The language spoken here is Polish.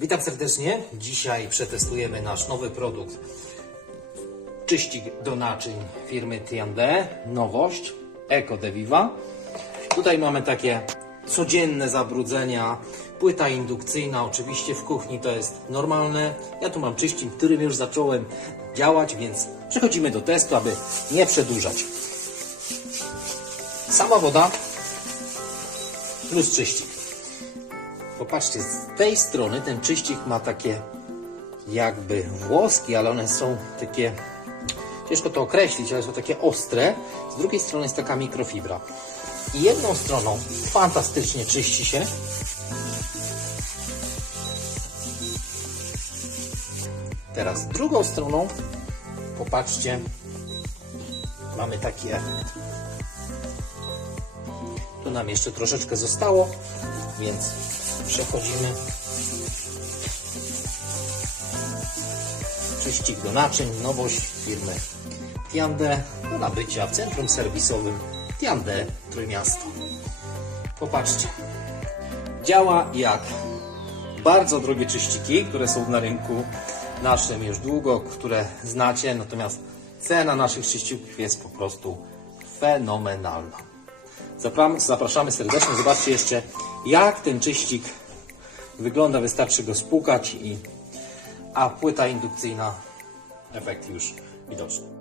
Witam serdecznie. Dzisiaj przetestujemy nasz nowy produkt. Czyścik do naczyń firmy T&D. Nowość. Eco de Viva. Tutaj mamy takie codzienne zabrudzenia. Płyta indukcyjna, oczywiście w kuchni to jest normalne. Ja tu mam czyścik, którym już zacząłem działać, więc przechodzimy do testu, aby nie przedłużać. Sama woda plus czyścik. Popatrzcie, z tej strony ten czyścik ma takie jakby włoski, ale one są takie, ciężko to określić, ale są takie ostre. Z drugiej strony jest taka mikrofibra. I jedną stroną fantastycznie czyści się. Teraz drugą stroną, popatrzcie, mamy taki efekt. Tu nam jeszcze troszeczkę zostało, więc przechodzimy. Czyścik do naczyń, nowość firmy Tiande do nabycia w centrum serwisowym Tiande Trójmiasto. Popatrzcie, działa jak bardzo drogie czyściki, które są na rynku naszym już długo, które znacie, natomiast cena naszych czyścików jest po prostu fenomenalna. Zapraszamy serdecznie. Zobaczcie jeszcze, jak ten czyścik wygląda. Wystarczy go spłukać i a płyta indukcyjna efekt już widoczny.